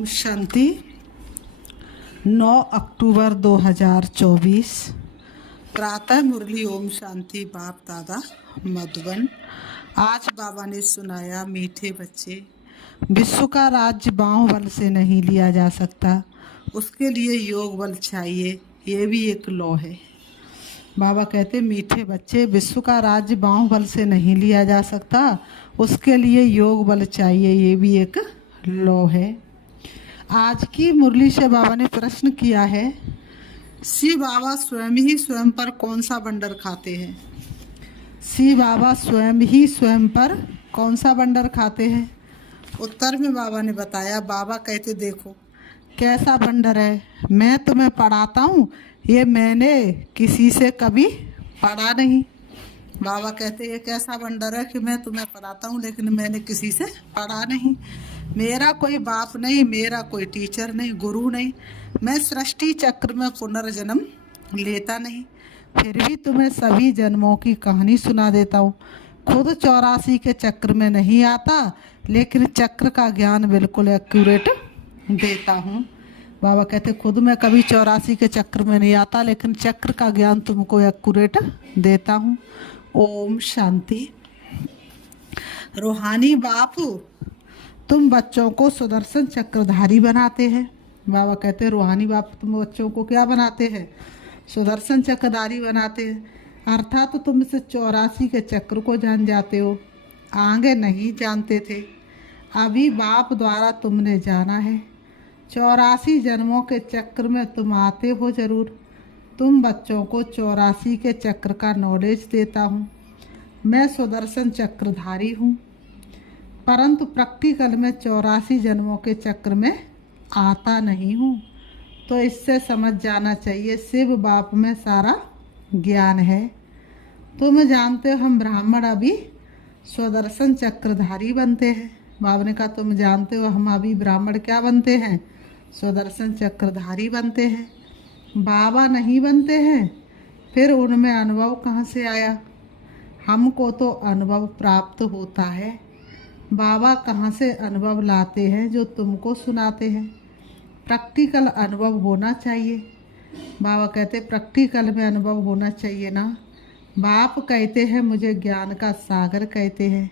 ओम शांति। 9 अक्टूबर 2024 प्रातः मुरली। ओम शांति। बाप दादा मधुबन। आज बाबा ने सुनाया, मीठे बच्चे, विश्व का राज्य बाहुं बल से नहीं लिया जा सकता, उसके लिए योग बल चाहिए। ये भी एक लॉ है। बाबा कहते, मीठे बच्चे, विश्व का राज्य बाहुं बल से नहीं लिया जा सकता, उसके लिए योग बल चाहिए। ये भी एक लॉ है। आज की मुरली से बाबा ने प्रश्न किया है, शिव बाबा स्वयं ही स्वयं पर कौन सा बंडर खाते हैं? शिव बाबा स्वयं ही स्वयं पर कौन सा बंडर खाते हैं? उत्तर में बाबा ने बताया, बाबा कहते, देखो कैसा बंडर है, मैं तुम्हें पढ़ाता हूँ, ये मैंने किसी से कभी पढ़ा नहीं। बाबा कहते, ये कैसा बंडर है कि मैं तुम्हें पढ़ाता हूँ लेकिन मैंने किसी से पढ़ा नहीं। मेरा कोई बाप नहीं, मेरा कोई टीचर नहीं, गुरु नहीं, मैं सृष्टि चक्र में पुनर्जन्म लेता नहीं, फिर भी तुम्हें सभी जन्मों की कहानी सुना देता हूँ। खुद 84 के चक्र में नहीं आता, लेकिन चक्र का ज्ञान बिल्कुल एक्यूरेट देता हूँ। बाबा कहते, खुद मैं कभी 84 के चक्र में नहीं आता, लेकिन चक्र का ज्ञान तुमको एक्यूरेट देता हूँ। ओम शांति। रूहानी बाप, तुम बच्चों को सुदर्शन चक्रधारी बनाते हैं। बाबा कहते, रूहानी बाप तुम बच्चों को क्या बनाते हैं? सुदर्शन चक्रधारी बनाते हैं। अर्थात तुम इस 84 के चक्र को जान जाते हो, आगे नहीं जानते थे, अभी बाप द्वारा तुमने जाना है। 84 जन्मों के चक्र में तुम आते हो जरूर। तुम बच्चों को 84 के चक्र का नॉलेज देता हूँ। मैं सुदर्शन चक्रधारी हूँ, परंतु प्रैक्टिकल में 84 जन्मों के चक्र में आता नहीं हूँ। तो इससे समझ जाना चाहिए, शिव बाप में सारा ज्ञान है। तुम जानते हो हम ब्राह्मण अभी सुदर्शन चक्रधारी बनते हैं। बाबा ने कहा, तुम जानते हो हम अभी ब्राह्मण क्या बनते हैं? सुदर्शन चक्रधारी बनते हैं। बाबा नहीं बनते हैं, फिर उनमें अनुभव कहाँ से आया? हमको तो अनुभव प्राप्त होता है। बाबा कहाँ से अनुभव लाते हैं? जो तुमको सुनाते हैं। प्रैक्टिकल अनुभव होना चाहिए। बाबा कहते, प्रैक्टिकल में अनुभव होना चाहिए ना। बाप कहते हैं मुझे ज्ञान का सागर कहते हैं,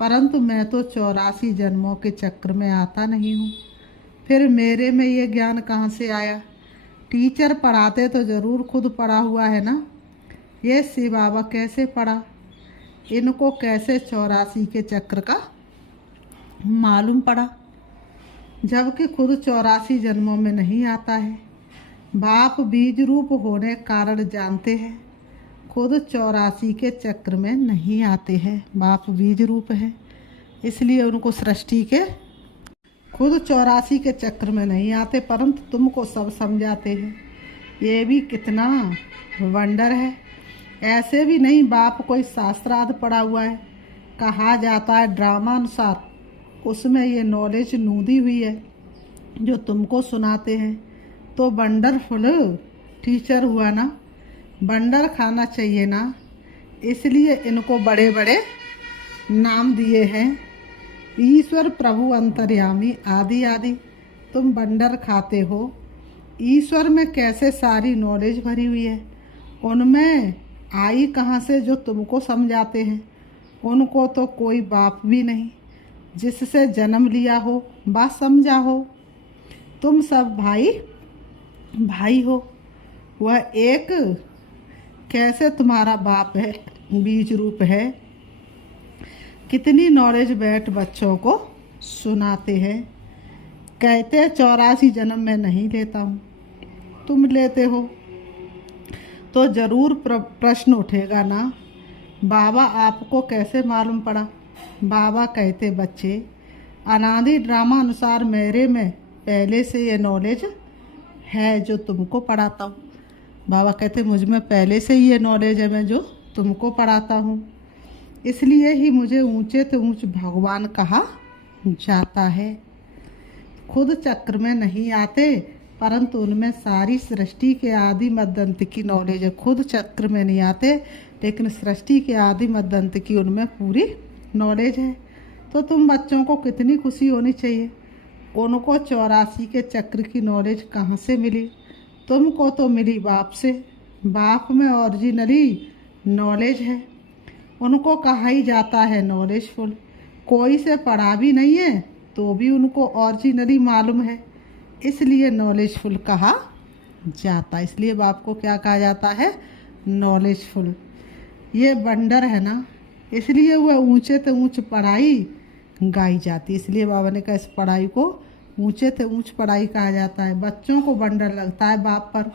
परंतु मैं तो 84 जन्मों के चक्र में आता नहीं हूँ, फिर मेरे में ये ज्ञान कहाँ से आया? टीचर पढ़ाते तो ज़रूर खुद पढ़ा हुआ है ना। ये शिव बाबा कैसे पढ़ा? इनको कैसे 84 के चक्र का मालूम पड़ा, जबकि खुद 84 जन्मों में नहीं आता है। बाप बीज रूप होने कारण जानते हैं, खुद 84 के चक्र में नहीं आते हैं। बाप बीज रूप है, इसलिए उनको सृष्टि के खुद 84 के चक्र में नहीं आते, परंतु तुमको सब समझाते हैं। ये भी कितना वंडर है। ऐसे भी नहीं बाप कोई शास्त्रार्थ पढ़ा हुआ है। कहा जाता है ड्रामा अनुसार उसमें ये नॉलेज नूदी हुई है जो तुमको सुनाते हैं। तो वंडरफुल टीचर हुआ ना, बंडर खाना चाहिए ना, इसलिए इनको बड़े बड़े नाम दिए हैं। ईश्वर, प्रभु, अंतर्यामी, आदि आदि। तुम बंडर खाते हो। ईश्वर में कैसे सारी नॉलेज भरी हुई है, उनमें आई कहाँ से जो तुमको समझाते हैं? उनको तो कोई बाप भी नहीं जिससे जन्म लिया हो, बात समझा हो। तुम सब भाई भाई हो। वह एक कैसे तुम्हारा बाप है, बीज रूप है। कितनी नॉलेज बैठ बच्चों को सुनाते हैं। कहते 84 जन्म में नहीं लेता हूँ, तुम लेते हो तो ज़रूर प्रश्न उठेगा ना, बाबा आपको कैसे मालूम पड़ा? बाबा कहते, बच्चे, अनादि ड्रामा अनुसार मेरे में पहले से ये नॉलेज है जो तुमको पढ़ाता हूँ। बाबा कहते, मुझ में पहले से ही ये नॉलेज है, मैं जो तुमको पढ़ाता हूँ। इसलिए ही मुझे ऊंचे तो ऊंच भगवान कहा जाता है। खुद चक्र में नहीं आते, परंतु उनमें सारी सृष्टि के आदि मध्य अंत की नॉलेज है। खुद चक्र में नहीं आते, लेकिन सृष्टि के आदि मध्य अंत की उनमें पूरी नॉलेज है। तो तुम बच्चों को कितनी खुशी होनी चाहिए। उनको 84 के चक्र की नॉलेज कहाँ से मिली? तुमको तो मिली बाप से। बाप में ओरिजिनली नॉलेज है। उनको कहा ही जाता है नॉलेजफुल। कोई से पढ़ा भी नहीं है तो भी उनको ओरिजिनली मालूम है, इसलिए नॉलेजफुल कहा जाता है। इसलिए बाप को क्या कहा जाता है? नॉलेजफुल। ये बंडर है ना, इसलिए वह ऊंचे से ऊंच पढ़ाई गाई जाती। इसलिए बाबा ने कहा इस पढ़ाई को ऊंचे से ऊंच पढ़ाई कहा जाता है। बच्चों को बंडर लगता है बाप पर।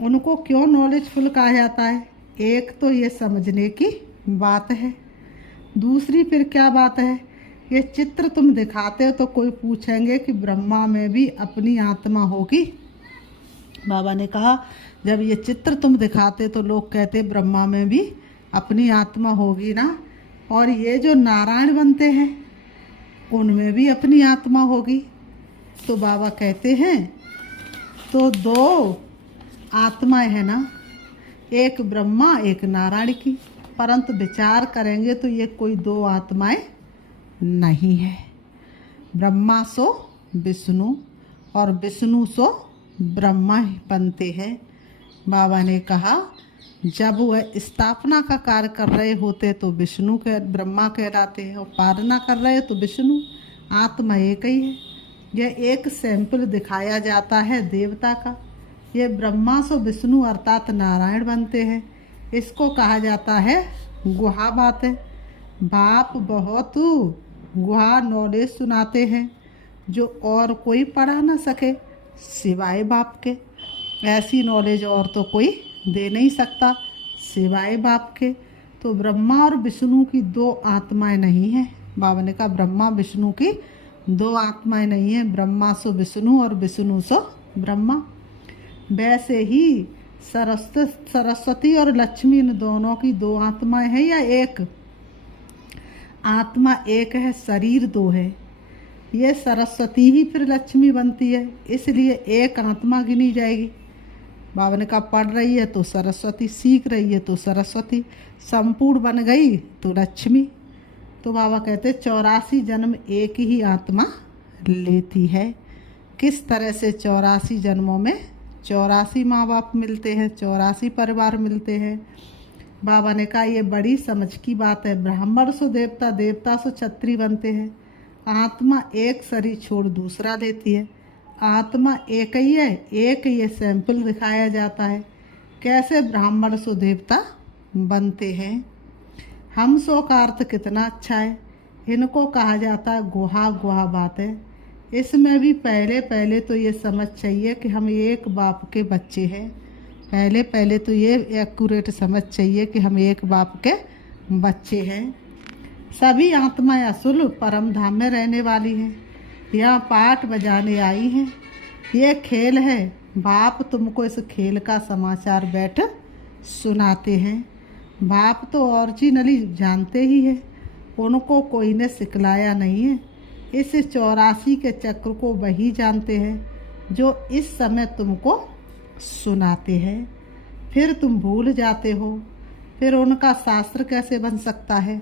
उनको क्यों नॉलेजफुल कहा जाता है? एक तो ये समझने की बात है, दूसरी फिर क्या बात है? ये चित्र तुम दिखाते हो तो कोई पूछेंगे कि ब्रह्मा में भी अपनी आत्मा होगी। बाबा ने कहा जब ये चित्र तुम दिखाते तो लोग कहते ब्रह्मा में भी अपनी आत्मा होगी ना, और ये जो नारायण बनते हैं उनमें भी अपनी आत्मा होगी। तो बाबा कहते हैं तो दो आत्माएं हैं ना, एक ब्रह्मा एक नारायण की, परंतु विचार करेंगे तो ये कोई दो आत्माएं नहीं है। ब्रह्मा सो विष्णु और विष्णु सो ब्रह्मा ही बनते हैं। बाबा ने कहा जब वह स्थापना का कार्य कर रहे होते तो विष्णु के ब्रह्मा कहलाते हैं, और पालना कर रहे तो विष्णु। आत्मा एक ही है। यह एक सैंपल दिखाया जाता है देवता का। ये ब्रह्मा सो विष्णु अर्थात नारायण बनते हैं। इसको कहा जाता है गुहा बात है। बाप बहुत गुहा नॉलेज सुनाते हैं जो और कोई पढ़ा ना सके सिवाय बाप के। ऐसी नॉलेज और तो कोई दे नहीं सकता सिवाय बाप के। तो ब्रह्मा और विष्णु की दो आत्माएं नहीं हैं। बाबा ने कहा ब्रह्मा विष्णु की दो आत्माएं नहीं हैं। ब्रह्मा सो विष्णु और विष्णु सो ब्रह्मा। वैसे ही सरस्वती और लक्ष्मी इन दोनों की दो आत्माएं हैं या एक? आत्मा एक है, शरीर दो है। ये सरस्वती ही फिर लक्ष्मी बनती है, इसलिए एक आत्मा गिनी जाएगी। बाबा ने कहा पढ़ रही है तो सरस्वती, सीख रही है तो सरस्वती, संपूर्ण बन गई तो लक्ष्मी। तो बाबा कहते 84 जन्म एक ही आत्मा लेती है। किस तरह से 84 जन्मों में 84 माँ बाप मिलते हैं, 84 परिवार मिलते हैं। बाबा ने कहा ये बड़ी समझ की बात है। ब्राह्मण सो देवता, देवता सो क्षत्रिय बनते हैं। आत्मा एक शरीर छोड़ दूसरा लेती है। आत्मा एक ही है, एक ये सैंपल दिखाया जाता है कैसे ब्राह्मण सो देवता बनते हैं। हम सो का अर्थ कितना अच्छा है। इनको कहा जाता है गुहा। गुहा बात है। इसमें भी पहले तो ये समझ चाहिए कि हम एक बाप के बच्चे हैं। पहले तो ये एक्यूरेट समझ चाहिए कि हम एक बाप के बच्चे हैं। सभी आत्माएं असुल परम धाम में रहने वाली हैं। यहाँ पाठ बजाने आई हैं। ये खेल है। बाप तुमको इस खेल का समाचार बैठ सुनाते हैं। बाप तो ओरिजिनली जानते ही है, उनको कोई ने सिखलाया नहीं है। इस 84 के चक्र को वही जानते हैं जो इस समय तुमको सुनाते हैं। फिर तुम भूल जाते हो, फिर उनका शास्त्र कैसे बन सकता है?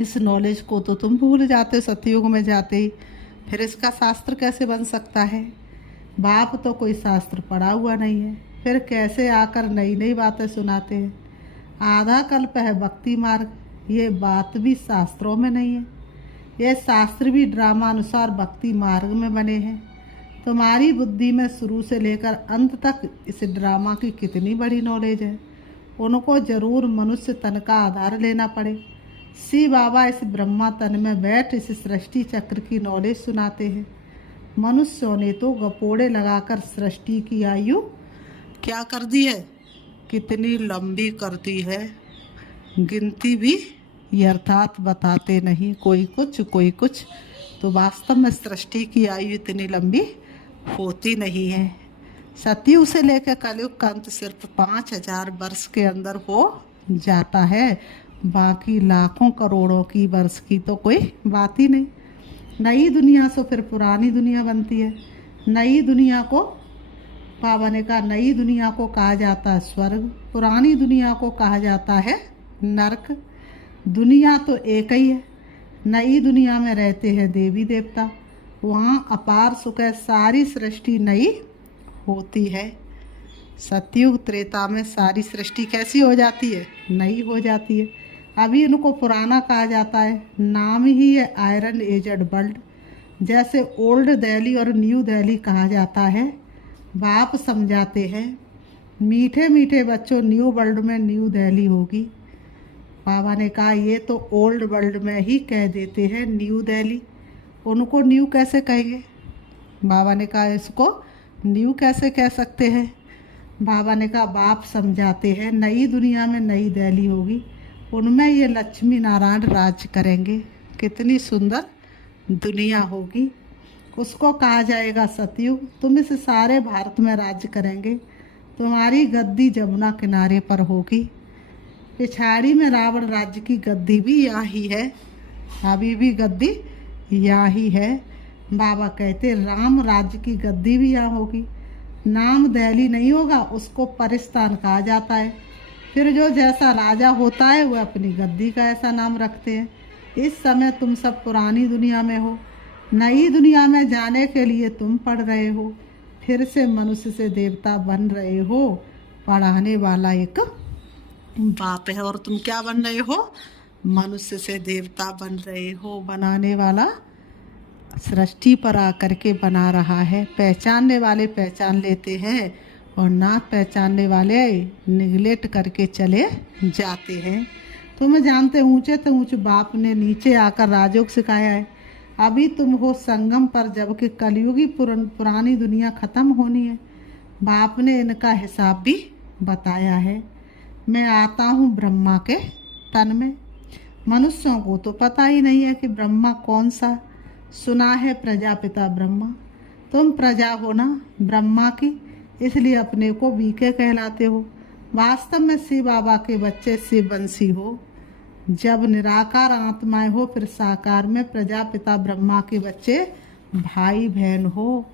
इस नॉलेज को तो तुम भूल जाते हो सतयुग में जाते ही, फिर इसका शास्त्र कैसे बन सकता है? बाप तो कोई शास्त्र पढ़ा हुआ नहीं है, फिर कैसे आकर नई नई बातें सुनाते हैं? आधा कल्प है भक्ति मार्ग, ये बात भी शास्त्रों में नहीं है। ये शास्त्र भी ड्रामा अनुसार भक्ति मार्ग में बने हैं। तुम्हारी बुद्धि में शुरू से लेकर अंत तक इस ड्रामा की कितनी बड़ी नॉलेज है। उनको जरूर मनुष्य तन का आधार लेना पड़े। शिव बाबा इस ब्रह्मा तन में बैठ इस सृष्टि चक्र की नॉलेज सुनाते हैं। मनुष्यों ने तो गपोड़े लगाकर सृष्टि की आयु क्या कर दी है, कितनी लंबी कर दी है। गिनती भी यथार्थ बताते नहीं, कोई कुछ। तो वास्तव में सृष्टि की आयु इतनी लंबी होती नहीं है। सतयुग से लेकर कलयुग का अंत सिर्फ 5000 वर्ष के अंदर हो जाता है। बाकी लाखों करोड़ों की वर्ष की तो कोई बात ही नहीं। नई दुनिया से फिर पुरानी दुनिया बनती है। नई दुनिया को बाबा ने कहा नई दुनिया को कहा जाता है स्वर्ग, पुरानी दुनिया को कहा जाता है नरक। दुनिया तो एक ही है। नई दुनिया में रहते हैं देवी देवता, वहाँ अपार सुख है, सारी सृष्टि नई होती है। सतयुग त्रेता में सारी सृष्टि कैसी हो जाती है? नई हो जाती है। अभी इनको पुराना कहा जाता है, नाम ही है आयरन एजड वर्ल्ड। जैसे ओल्ड दिल्ली और न्यू दिल्ली कहा जाता है। बाप समझाते हैं, मीठे मीठे बच्चों, न्यू वर्ल्ड में न्यू दिल्ली होगी। बाबा ने कहा ये तो ओल्ड वर्ल्ड में ही कह देते हैं न्यू दिल्ली, उनको न्यू कैसे कहेंगे? बाबा ने कहा इसको न्यू कैसे कह सकते हैं? बाबा ने कहा बाप समझाते हैं, नई दुनिया में नई दिल्ली होगी, उनमें ये लक्ष्मी नारायण राज करेंगे। कितनी सुंदर दुनिया होगी। उसको कहा जाएगा सतयुग। तुम इस सारे भारत में राज्य करेंगे, तुम्हारी गद्दी जमुना किनारे पर होगी। पिछाड़ी में रावण राज्य की गद्दी भी यहाँ ही है, अभी भी गद्दी यहाँ ही है। बाबा कहते राम राज्य की गद्दी भी यहाँ होगी। नाम दिल्ली नहीं होगा, उसको परिस्तान कहा जाता है। फिर जो जैसा राजा होता है वह अपनी गद्दी का ऐसा नाम रखते हैं। इस समय तुम सब पुरानी दुनिया में हो, नई दुनिया में जाने के लिए तुम पढ़ रहे हो। फिर से मनुष्य से देवता बन रहे हो। पढ़ाने वाला एक बाप है और तुम क्या बन रहे हो? मनुष्य से देवता बन रहे हो। बनाने वाला सृष्टि पर आकर के बना रहा है। पहचानने वाले पहचान लेते हैं और ना पहचानने वाले निगलेक्ट करके चले जाते हैं। तुम जानते ऊंचे तो ऊंचे बाप ने नीचे आकर राजयोग सिखाया है। अभी तुम हो संगम पर, जबकि कलयुगी पुरानी दुनिया खत्म होनी है। बाप ने इनका हिसाब भी बताया है। मैं आता हूँ ब्रह्मा के तन में। मनुष्यों को तो पता ही नहीं है कि ब्रह्मा कौन सा। सुना है प्रजापिता ब्रह्मा। तुम प्रजा हो ना ब्रह्मा की, इसलिए अपने को बीके कहलाते हो। वास्तव में शिव बाबा के बच्चे शिव वंशी हो। जब निराकार आत्माएं हो, फिर साकार में प्रजापिता ब्रह्मा के बच्चे भाई बहन हो।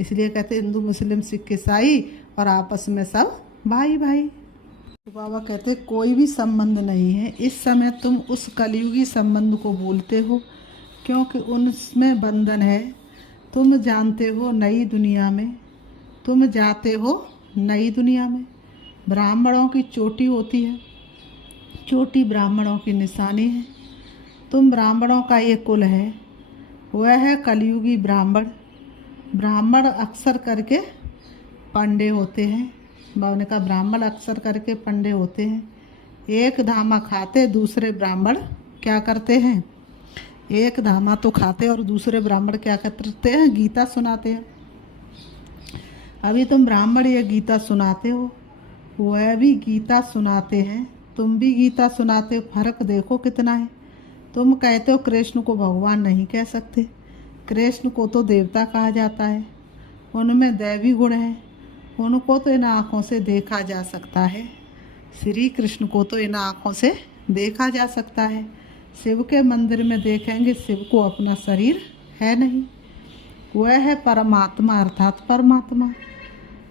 इसलिए कहते हिंदू मुस्लिम सिख ईसाई और आपस में सब भाई भाई। तो बाबा कहते कोई भी संबंध नहीं है। इस समय तुम उस कलयुगी संबंध को बोलते हो, क्योंकि उनमें बंधन है। तुम जानते हो नई दुनिया में, तुम जाते हो नई दुनिया में। ब्राह्मणों की चोटी होती है, चोटी ब्राह्मणों की निशानी है। तुम ब्राह्मणों का ये कुल है, वह है कलयुगी ब्राह्मण। ब्राह्मण अक्सर करके पंडे होते हैं। बाबा ने कहा ब्राह्मण अक्सर करके पंडे होते हैं। एक धामा खाते, दूसरे ब्राह्मण क्या करते हैं? एक धामा तो खाते और दूसरे ब्राह्मण क्या करते हैं? गीता सुनाते हैं। अभी तुम ब्राह्मण ये गीता सुनाते हो, वह भी गीता सुनाते हैं, तुम भी गीता सुनाते हो। फर्क देखो कितना है। तुम कहते हो कृष्ण को भगवान नहीं कह सकते, कृष्ण को तो देवता कहा जाता है, उनमें दैवी गुण है, उनको तो इन आँखों से देखा जा सकता है। श्री कृष्ण को तो इन आँखों से देखा जा सकता है। शिव के मंदिर में देखेंगे, शिव को अपना शरीर है नहीं, वह है परमात्मा अर्थात परमात्मा।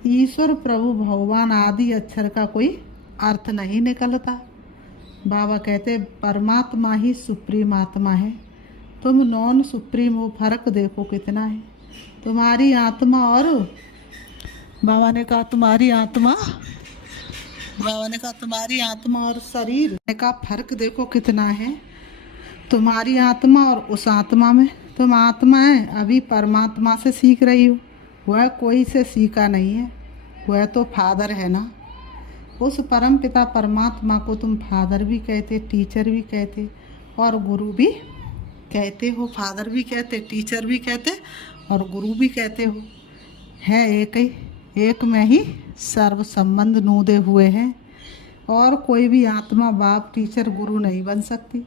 ईश्वर प्रभु भगवान आदि अक्षर का कोई अर्थ नहीं निकलता। बाबा कहते परमात्मा ही सुप्रीम आत्मा है, तुम नॉन सुप्रीम हो। फर्क देखो कितना है। तुम्हारी आत्मा और बाबा ने कहा तुम्हारी आत्मा, बाबा ने कहा तुम्हारी आत्मा और शरीर का फर्क देखो कितना है। तुम्हारी आत्मा और उस आत्मा में, तुम आत्मा है, अभी परमात्मा से सीख रही हो, वह कोई से सीखा नहीं है, वह तो फादर है ना। उस परम पिता परमात्मा को तुम फादर भी कहते, टीचर भी कहते और गुरु भी कहते हो। फादर भी कहते, टीचर भी कहते और गुरु भी कहते हो। है एक ही, एक में ही सर्व संबंध नूदे हुए हैं और कोई भी आत्मा बाप टीचर गुरु नहीं बन सकती।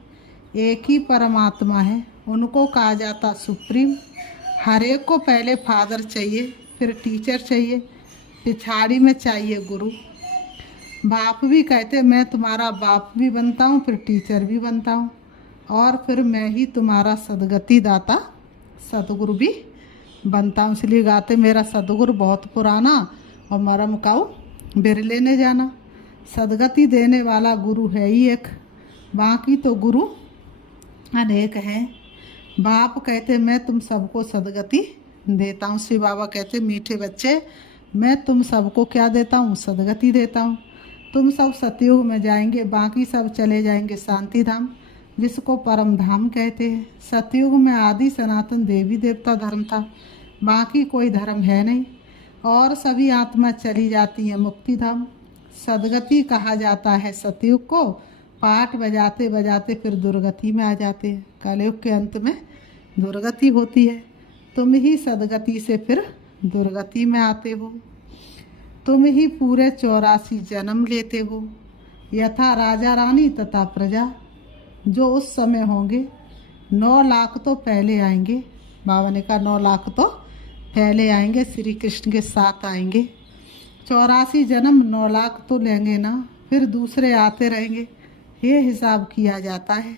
एक ही परमात्मा है, उनको कहा जाता सुप्रीम। हर एक को पहले फादर चाहिए, फिर टीचर चाहिए, पिछाड़ी में चाहिए गुरु। बाप भी कहते मैं तुम्हारा बाप भी बनता हूँ, फिर टीचर भी बनता हूँ और फिर मैं ही तुम्हारा सदगति दाता सदगुरु भी बनता हूँ। इसलिए गाते मेरा सदगुरु बहुत पुराना और मरम काऊ बिरले ने जाना। सदगति देने वाला गुरु है ही एक, बाकी तो गुरु अनेक हैं। बाप कहते मैं तुम सबको सदगति देता हूँ। शिव बाबा कहते मीठे बच्चे, मैं तुम सबको क्या देता हूँ? सदगति देता हूँ। तुम सब सतयुग में जाएंगे, बाकी सब चले जाएंगे शांति धाम, जिसको परम धाम कहते हैं। सतयुग में आदि सनातन देवी देवता धर्म था, बाकी कोई धर्म है नहीं, और सभी आत्मा चली जाती है मुक्ति धाम। सदगति कहा जाता है सतयुग को। पाठ बजाते बजाते फिर दुर्गति में आ जाते हैं। कलयुग के अंत में दुर्गति होती है। तुम ही सदगति से फिर दुर्गति में आते हो। तुम ही पूरे 84 जन्म लेते हो, यथा राजा रानी तथा प्रजा। जो उस समय होंगे 9 लाख तो पहले आएंगे। बाबा ने कहा 9 लाख तो पहले आएंगे, श्री कृष्ण के साथ आएंगे। 84 जन्म 9 लाख तो लेंगे ना, फिर दूसरे आते रहेंगे। ये हिसाब किया जाता है।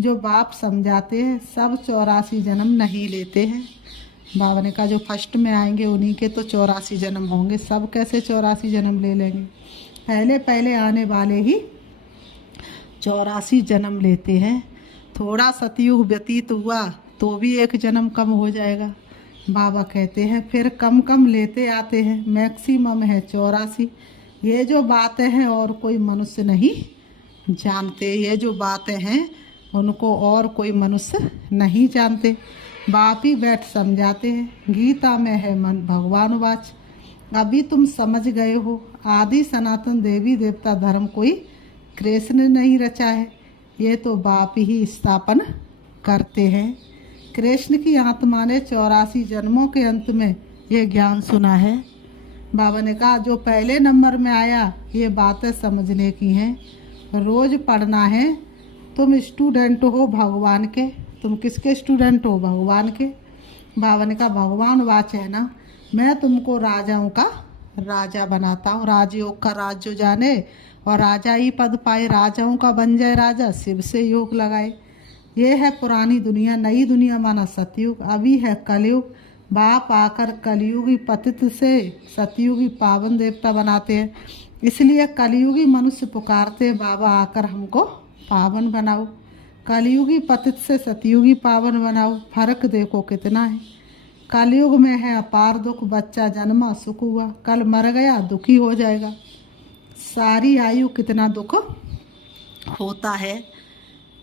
जो बाप समझाते हैं सब 84 जन्म नहीं लेते हैं। बाबा ने कहा जो फर्स्ट में आएंगे उन्हीं के तो 84 जन्म होंगे, सब कैसे 84 जन्म ले लेंगे? पहले पहले आने वाले ही 84 जन्म लेते हैं। थोड़ा सतयुग व्यतीत हुआ तो भी एक जन्म कम हो जाएगा। बाबा कहते हैं फिर कम कम लेते आते हैं, मैक्सिमम है 84। ये जो बातें हैं और कोई मनुष्य नहीं जानते, ये जो बातें हैं उनको और कोई मनुष्य नहीं जानते। बाप ही बैठ समझाते हैं। गीता में है मन भगवान वाच। अभी तुम समझ गए हो, आदि सनातन देवी देवता धर्म कोई कृष्ण ने नहीं रचा है, ये तो बाप ही स्थापन करते हैं। कृष्ण की आत्मा ने 84 जन्मों के अंत में ये ज्ञान सुना है। बाबा ने कहा जो पहले नंबर में आया ये बातें समझने की हैं, रोज़ पढ़ना है। तुम स्टूडेंट हो भगवान के। तुम किसके स्टूडेंट हो? भगवान के। बाबा ने कहा भगवान वाच है ना, मैं तुमको राजाओं का राजा बनाता हूँ। राजयोग का राज जो जाने और राजा ही पद पाए, राजाओं का बन जाए राजा, शिव से योग लगाए। ये है पुरानी दुनिया। नई दुनिया माना सतयुग, अभी है कलयुग। बाप आकर कलयुगी पतित से सतयुगी पावन देवता बनाते हैं। इसलिए कलयुगी मनुष्य पुकारते बाबा आकर हमको पावन बनाओ। कलयुगी पतित से सतयुगी पावन बनाओ। फर्क देखो कितना है। कलयुग में है अपार दुख, बच्चा जन्मा सुख हुआ, कल मर गया दुखी हो जाएगा। सारी आयु कितना दुख होता है,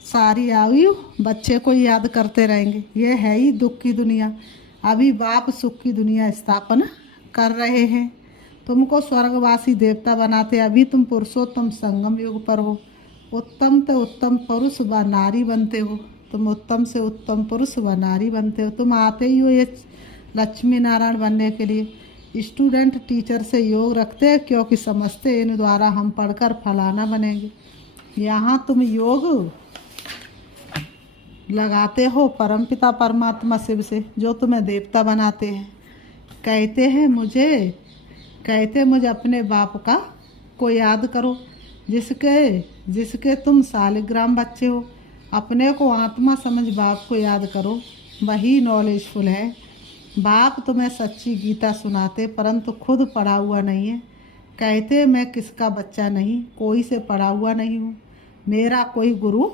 सारी आयु बच्चे को याद करते रहेंगे। ये है ही दुख की दुनिया। अभी बाप सुख की दुनिया स्थापन कर रहे हैं। तुमको स्वर्गवासी देवता बनाते, अभी तुम पुरुषोत्तम संगम युग पर हो। उत्तम तो उत्तम पुरुष व नारी बनते हो। तुम उत्तम से उत्तम पुरुष व नारी बनते हो। तुम आते ही हो ये लक्ष्मी नारायण बनने के लिए। स्टूडेंट टीचर से योग रखते हैं क्योंकि समझते इन द्वारा हम पढ़कर फलाना बनेंगे। यहाँ तुम योग लगाते हो परमपिता परमात्मा शिव से, जो तुम्हें देवता बनाते हैं। कहते मुझे अपने बाप का को याद करो, जिसके तुम शालिग्राम बच्चे हो। अपने को आत्मा समझ बाप को याद करो, वही नॉलेजफुल है। बाप तुम्हें सच्ची गीता सुनाते परंतु खुद पढ़ा हुआ नहीं है। कहते मैं किसका बच्चा नहीं, कोई से पढ़ा हुआ नहीं हूँ, मेरा कोई गुरु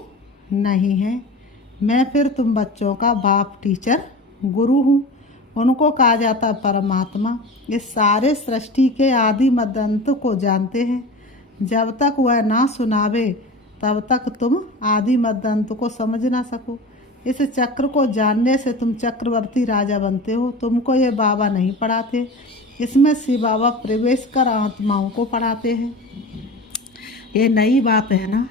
नहीं है। मैं फिर तुम बच्चों का बाप टीचर गुरु हूँ। उनको कहा जाता परमात्मा। ये सारे सृष्टि के आदि मध्य अंत को जानते हैं। जब तक वह ना सुनावे तब तक तुम आदि मध्य अंत को समझ ना सको। इस चक्र को जानने से तुम चक्रवर्ती राजा बनते हो। तुमको ये बाबा नहीं पढ़ाते, इसमें शिव बाबा प्रवेश कर आत्माओं को पढ़ाते हैं। ये नई बात है ना।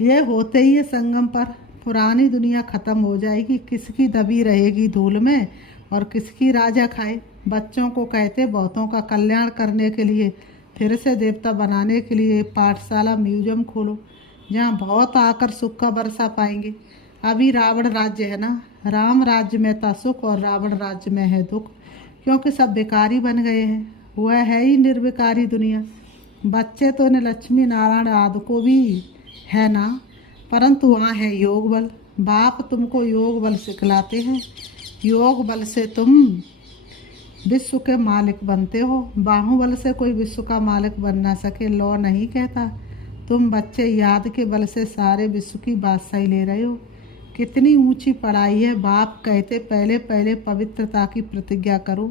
ये होते ही संगम पर पुरानी दुनिया ख़त्म हो जाएगी। किसकी दबी रहेगी धूल में और किसकी राजा खाए। बच्चों को कहते बहुतों का कल्याण करने के लिए, फिर से देवता बनाने के लिए पाठशाला म्यूजियम खोलो, जहाँ बहुत आकर सुख का बरसा पाएंगे। अभी रावण राज्य है ना, राम राज्य में था सुख और रावण राज्य में है दुख, क्योंकि सब बेकारी बन गए हैं। वह है ही निर्विकारी दुनिया। बच्चे तो इन लक्ष्मी नारायण आदि को भी है ना, परंतु वहाँ है योग बल। बाप तुमको योग बल सिखलाते हैं। योग बल से तुम विश्व के मालिक बनते हो। बाहुबल से कोई विश्व का मालिक बन ना सके, लॉ नहीं कहता। तुम बच्चे याद के बल से सारे विश्व की बादशाही ले रहे हो। कितनी ऊंची पढ़ाई है। बाप कहते पहले पहले पवित्रता की प्रतिज्ञा करो,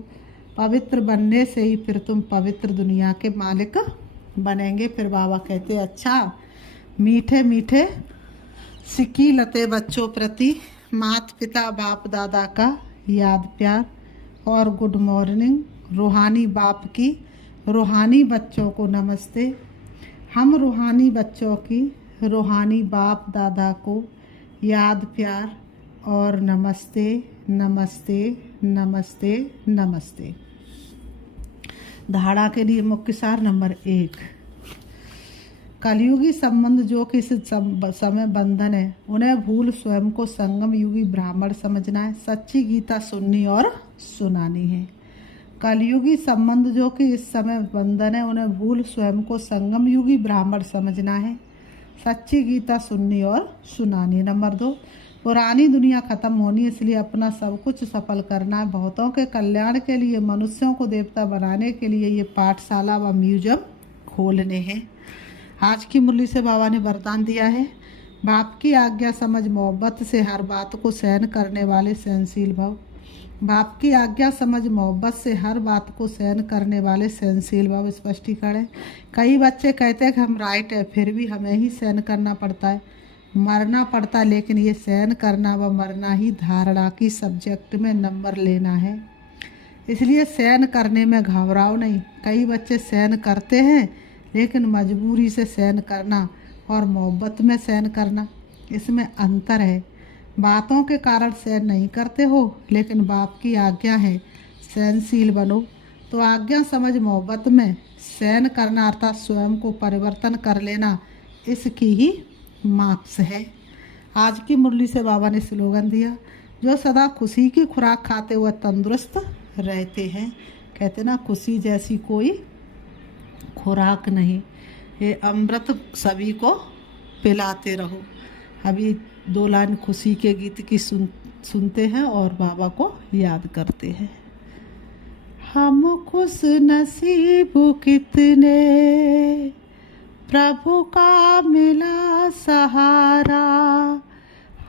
पवित्र बनने से ही फिर तुम पवित्र दुनिया के मालिक बनेंगे। फिर बाबा कहते अच्छा, मीठे मीठे सिक्की लते बच्चों प्रति माता पिता बाप दादा का याद प्यार और गुड मॉर्निंग। रूहानी बाप की रूहानी बच्चों को नमस्ते। हम रूहानी बच्चों की रूहानी बाप दादा को याद प्यार और नमस्ते नमस्ते नमस्ते नमस्ते। धारणा के लिए मुख्य सार नंबर 1, कलयुगी संबंध जो कि इस समय बंधन है, उन्हें भूल स्वयं को संगम युगी ब्राह्मण समझना है। सच्ची गीता सुननी और सुनानी है। कलयुगी संबंध जो कि इस समय बंधन है, उन्हें भूल स्वयं को संगम युगी ब्राह्मण समझना है। सच्ची गीता सुननी और सुनानी। नंबर 2, पुरानी दुनिया खत्म होनी, इसलिए अपना सब कुछ सफल करना है। बहुतों के कल्याण के लिए, मनुष्यों को देवता बनाने के लिए ये पाठशाला व म्यूजियम खोलने हैं। आज की मुरली से बाबा ने वरदान दिया है, बाप की आज्ञा समझ मोहब्बत से हर बात को सहन करने वाले सहनशील भव। बाप की आज्ञा समझ मोहब्बत से हर बात को सहन करने वाले सहनशील भव। स्पष्टीकरण है, कई बच्चे कहते हैं कि हम राइट है, फिर भी हमें ही सहन करना पड़ता है, मरना पड़ता है। लेकिन ये सहन करना व मरना ही धारणा की सब्जेक्ट में नंबर लेना है, इसलिए सहन करने में घबराओ नहीं। कई बच्चे सहन करते हैं, लेकिन मजबूरी से सहन करना और मोहब्बत में सहन करना, इसमें अंतर है। बातों के कारण सहन नहीं करते हो, लेकिन बाप की आज्ञा है सहनशील बनो, तो आज्ञा समझ मोहब्बत में सहन करना अर्थात स्वयं को परिवर्तन कर लेना, इसकी ही मार्क्स है। आज की मुरली से बाबा ने स्लोगन दिया, जो सदा खुशी की खुराक खाते हुए तंदुरुस्त रहते हैं। कहते ना, खुशी जैसी कोई खुराक नहीं, ये अमृत सभी को पिलाते रहो। अभी 2 लाइन खुशी के गीत की सुनते हैं और बाबा को याद करते हैं। हम खुश नसीब कितने, प्रभु का मिला सहारा।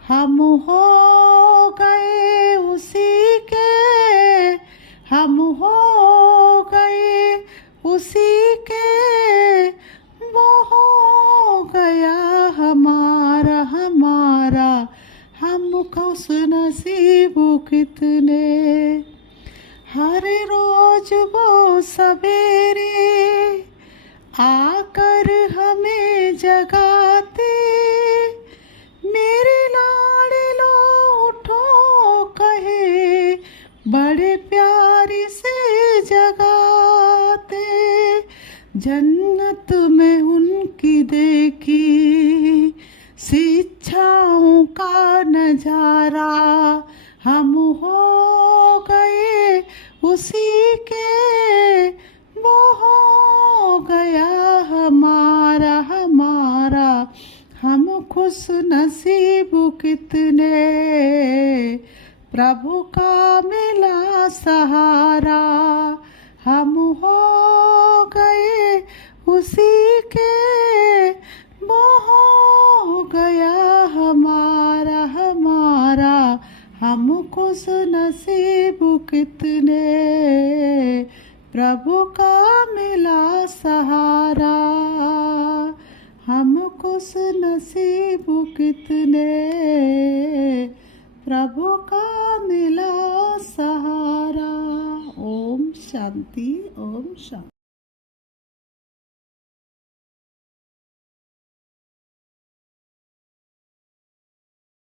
हम हो गए उसी के, हम हो गए उसी के, वो हो गया हमारा हमारा। हम खुश नसीब कितने, हर रोज वो सवेरे आकर हमें जगाते। मेरे लाडलो उठो कहे, बड़े प्यार से जगाते। जन्नत में उनकी देखी शिक्षाओं का नजारा। हम हो गए उसी के, वो हो गया हमारा हमारा। हम खुश नसीब कितने, प्रभु का मिला सहारा। हम हो गए उसी के, वो हो गया हमारा हमारा। हम खुश नसीब कितने, प्रभु का मिला सहारा। हम खुश नसीब कितने, प्रभु का मिला सहारा। ओम शांति, ओम शांति।